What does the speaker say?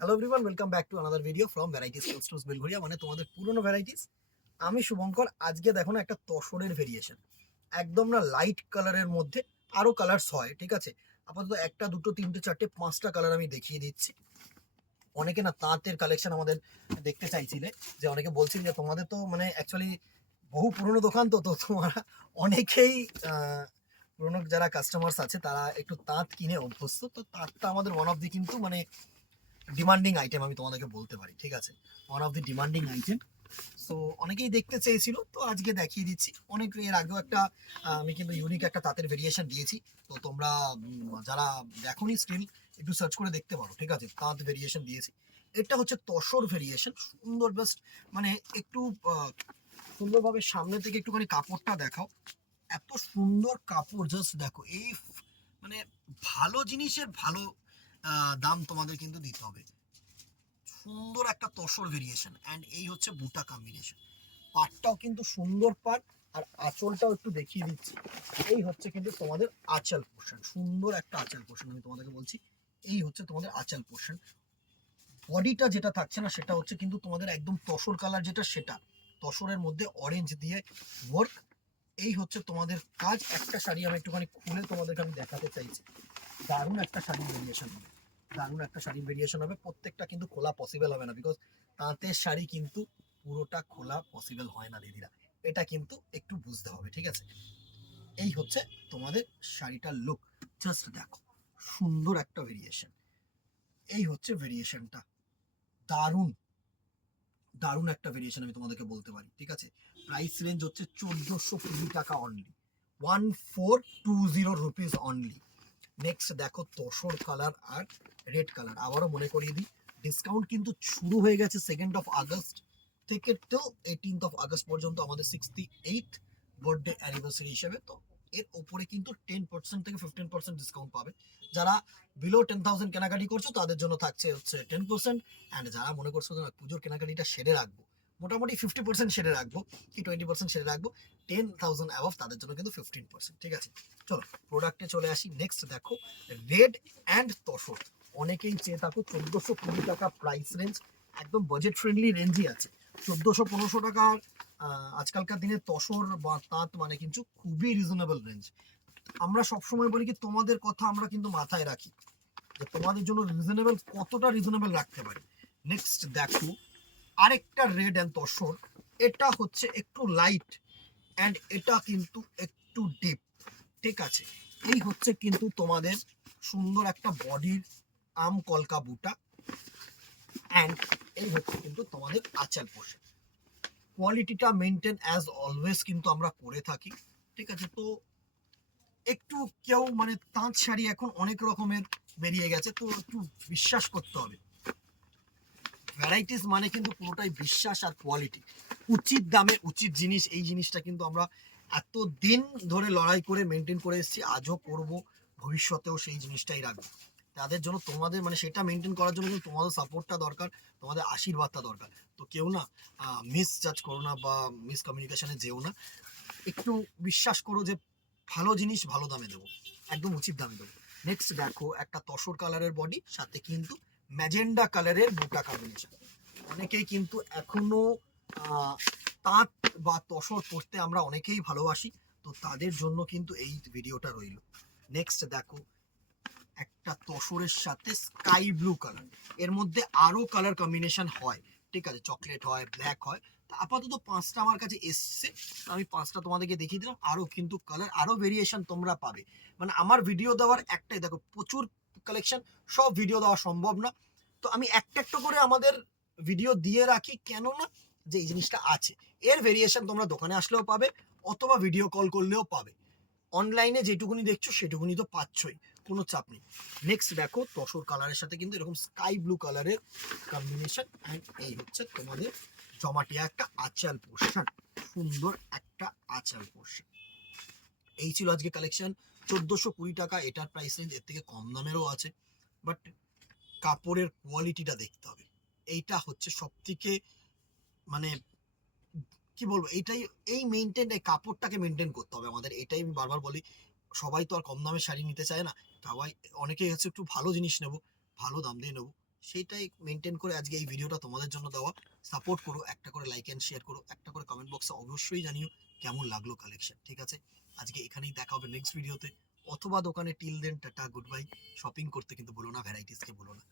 Hello everyone, welcome back to another video from varieties stores Belgharia, মানে তোমাদের পুরনো varieties. আমি শুভঙ্কর। আজকে দেখো না একটা তসরের ভেরিয়েশন, একদম না লাইট কালারের মধ্যে আরো কালারস হয়, ঠিক আছে। আপাতত একটা দুটো তিনটে চারটে পাঁচটা কালার আমি দেখিয়ে দিচ্ছি। অনেকে না তাঁতের কালেকশন আমাদের দেখতে চাইছিলে, যে অনেকে বলছিল যে তোমাদের তো মানে অ্যাকচুয়ালি বহু পুরনো দোকান, তো তো তোমরা অনেকেই পুরনো যারা কাস্টমার্স আছে তারা একটু তাঁত কিনে অভ্যস্ত, তো তাঁতটা আমাদের ওয়ান অফ দি কিন্তু মানে ডিমান্ডিং আইটেম আমি তোমাদেরকে বলতে পারি, ঠিক আছে। One of the demanding item. So অনেকেই দেখতে চেয়েছিল, তো আজকে দেখিয়ে দিচ্ছি। অনেক এর আগেও একটা আমি কিন্তু ইউনিক একটা তাঁতের ভেরিয়েশন দিয়েছি, তো তোমরা যারা দেখোনি স্টিল একটু সার্চ করে দেখতে পারো, ঠিক আছে। তাঁত ভেরিয়েশন দিয়েছি। এটা হচ্ছে তসর ভেরিয়েশন, সুন্দর জাস্ট মানে একটু সুন্দরভাবে সামনে থেকে একটুখানি কাপড়টা দেখাও। এত সুন্দর কাপড়, জাস্ট দেখো। এই মানে ভালো জিনিসের ভালো দাম তোমাদের কিন্তু দিতে হবে। সুন্দর একটা তসর ভেরিয়েশন, অ্যান্ড এই হচ্ছে বুটা কম্বিনেশন। পাটটাও কিন্তু সুন্দর পাট, আর আঁচলটাও একটু দেখিয়ে দিচ্ছি। এই হচ্ছে কিন্তু তোমাদের আঁচল পোর্শন, সুন্দর একটা আঁচল পোর্শন আমি তোমাদেরকে বলছি। এই হচ্ছে তোমাদের আঁচল পোর্শন। বডিটা যেটা থাকছে না সেটা হচ্ছে কিন্তু তোমাদের একদম তসর কালার, যেটা সেটা তসরের মধ্যে অরেঞ্জ দিয়ে ওয়ার্ক। এই হচ্ছে তোমাদের কাজ। একটা শাড়ি আমি একটুখানি খুলে তোমাদেরকে আমি দেখাতে চাইছি। দারুণ একটা শাড়ির ভেরিয়েশন হবে, দারুণ একটা শাড়ির ভেরিয়েশন হবে। প্রত্যেকটা কিন্তু খোলা পসিবল হবে না, বিকজ তাঁতের শাড়ি কিন্তু পুরোটা খোলা পসিবল হয় না দিদিরা, এটা কিন্তু একটু বুঝতে হবে, ঠিক আছে। এই হচ্ছে তোমাদের শাড়িটার লুক, জাস্ট দেখো। সুন্দর একটা ভেরিয়েশন। এই হচ্ছে ভেরিয়েশনটা, দারুণ দারুণ একটা ভেরিয়েশন আমি তোমাদেরকে বলতে পারি, ঠিক আছে। প্রাইস রেঞ্জ হচ্ছে 1420 টাকা অনলি, 1420 রুপিস অনলি। নেক্সট দেখো তসর কালার আর রেড কালার। আবারও মনে করিয়ে দিই, ডিসকাউন্ট কিন্তু শুরু হয়ে গেছে 2 আগস্ট থেকে টিল 18 আগস্ট পর্যন্ত, আমাদের 68th বার্থডে অ্যানিভার্সারি হিসেবে। তো এর ওপরে কিন্তু 10% থেকে 15% ডিসকাউন্ট পাবে। যারা বিলো 10,000 কেনাকাটি করছো তাদের জন্য থাকছে হচ্ছে 10%। অ্যান্ড যারা মনে করছো যে পুজোর কেনাকাটিটা সেরে রাখবো, মোটামুটি 50% সেরে রাখবো কি 20% সেরে রাখবো, 10,000 অ্যাবভ তাদের জন্য কিন্তু 15%, ঠিক আছে। চলো প্রোডাক্টে চলে আসি। নেক্সট দেখো রেড অ্যান্ড তসর। অনেকেই চেয়ে থাকো 1420 টাকা প্রাইস রেঞ্জ, একদম বাজেট ফ্রেন্ডলি রেঞ্জই আছে। 1400-1500 টাকার আজকালকার দিনে তসর বা তাঁত মানে কিন্তু খুবই রিজনেবল রেঞ্জ। আমরা সবসময় বলি কি তোমাদের কথা আমরা কিন্তু মাথায় রাখি, যে তোমাদের জন্য রিজনেবল কতটা রিজনেবল রাখতে পারি। নেক্সট দেখো আরেকটা রেড অ্যান্ড তসর। এটা হচ্ছে একটু লাইট, অ্যান্ড এটা কিন্তু একটু ডিপ, ঠিক আছে। এই হচ্ছে কিন্তু তোমাদের সুন্দর একটা বডির আম কলকা বুটা, অ্যান্ড এই হচ্ছে কিন্তু তোমাদের আঁচল পোষে। কোয়ালিটিটা মেনটেন অ্যাজ অলওয়েজ কিন্তু আমরা করে থাকি, ঠিক আছে। তো একটু কেউ মানে তাঁত শাড়ি এখন অনেক রকমের বেরিয়ে গেছে, তো একটু বিশ্বাস করতে হবে। ভ্যারাইটিস মানে কিন্তু পুরোটাই বিশ্বাস আর কোয়ালিটি, উচিত দামে উচিত জিনিস। এই জিনিসটা কিন্তু আমরা এত দিন ধরে লড়াই করে মেনটেন করে এসেছি, আজও করব, ভবিষ্যতেও সেই জিনিসটাই রাখবো। তাদের জন্য তোমাদের মানে সেটা মেনটেন করার জন্য কিন্তু তোমাদের সাপোর্টটা দরকার, তোমাদের আশীর্বাদটা দরকার। তো কেউ না মিস জাজ করো না বা মিস কমিউনিকেশনে যেও না। একটু বিশ্বাস করো যে ভালো জিনিস ভালো দামে দেবো, একদম উচিত দামে দেবো। নেক্সট দেখো একটা তসর কালারের বডি, সাথে কিন্তু ম্যাজেন্ডা কালারের বুটা কম্বিনেশন। অনেকেই কিন্তু এখনো তাঁত বা তসর পরতে আমরা অনেকেই ভালোবাসি, তো তাদের জন্য কিন্তু এই ভিডিওটা রইল। নেক্সট দেখো একটা তসরের সাথে স্কাই ব্লু কালার, এর মধ্যে আরো কালার কম্বিনেশন হয়, ঠিক আছে। চকলেট হয়, ব্ল্যাক হয়। আপাতত পাঁচটা আমার কাছে এসছে, আমি পাঁচটা তোমাদেরকে দেখিয়ে দিলাম। আরো কিন্তু কালার আরো ভেরিয়েশন তোমরা পাবে। মানে আমার ভিডিও দেওয়ার একটাই, দেখো প্রচুর কালেকশন, সব ভিডিও দেওয়া সম্ভব না। তো আমি একটা একটা করে আমাদের ভিডিও দিয়ে রাখি, কেন না যে এই জিনিসটা আছে। এর ভেরিয়েশন তোমরা দোকানে আসলেও পাবে, অথবা ভিডিও কল করলেও পাবে। অনলাইনে যেটুকুনি দেখছো সেটুকুনি তো পাচ্ছই, কোনো চাপ নেই। নেক্সট দেখো তসর কালারের সাথে কিন্তু এরকম স্কাই ব্লু কালারের কম্বিনেশন, অ্যান্ড এই হচ্ছে তোমাদের জমাটিয়া একটা আঁচল পোর্শন, সুন্দর একটা আঁচল পোর্শন। এই ছিল আজকে কালেকশন। 1420 টাকা এটার প্রাইস রেঞ্জ, এর থেকে কম দামেরও আছে, বাট কাপড়ের কোয়ালিটিটা দেখতে হবে। এইটা হচ্ছে সব থেকে মানে কি বলবো, এইটাই এই মেনটেন, এই কাপড়টাকে মেনটেন করতে হবে আমাদের। এটাই আমি বারবার বলি, সবাই তো আর কম দামে শাড়ি নিতে চায় না। সবাই অনেকেই হচ্ছে একটু ভালো জিনিস নেবো, ভালো দাম দিয়ে নেবো, সেইটাই মেনটেন করে আজকে এই ভিডিওটা তোমাদের জন্য দেওয়া। সাপোর্ট করো, একটা করে লাইক এন্ড শেয়ার করো, একটা করে কমেন্ট বক্সে অবশ্যই জানিও কেমন লাগলো কালেকশন। ঠিক আছে, আজকে এখানেই দেখা হবে নেক্সট ভিডিওতে, অথবা দোকানে। Till then tata, good bye. Shopping করতে কিন্তু বলো না, ভ্যারাইটিসকে বলো না।